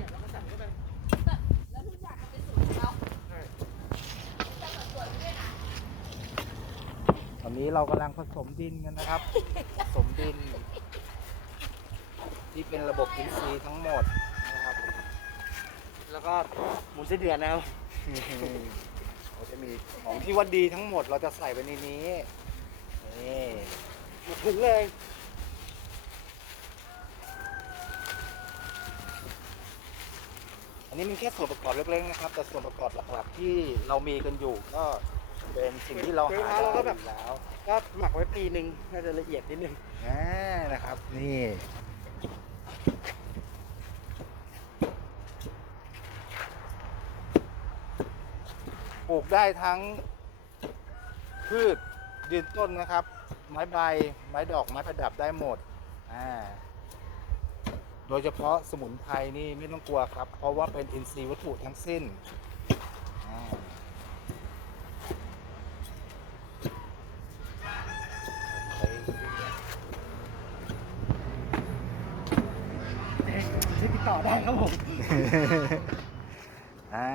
อะเราก็สั่งเข้าไปแล้วทุกอย่างก็เป็นสูตรของเราใช่จะเหมือนสวนด้วยนะตอนนี้เรากำลังผสมดินกันนะครับ ผสมดิน ที่เป็นระบบอินทรีย์ทั้งหมดนะครับ แล้วก็หมูไส้เดือนนะครับเราจะมีของที่ว่าดีทั้งหมดเราจะใส่ไปในนี้นี่หมดถุงเลย นนี้มันแค่ส่วนประกอบเล็กๆนะครับ แต่ส่วนประกอบหลักๆที่เรามีกันอยู่ก็เป็นสิ่งที่เราหาได้อยู่แล้วก็หมักไว้ปีหนึ่งน่าจะละเอียดนิดนึงอ่านะครับ นี่ปลูกได้ทั้งพืชยืนต้นนะครับ ไม้ใบ ไม้ดอก ไม้ประดับได้หมด อ่า โดยเฉพาะสมุนไพรนี่ไม่ต้องกลัวครับ เพราะว่าเป็นอินทรีย์วัตถุทั้งสิ้นอ่าที่ติดต่อได้ครับผม อ่า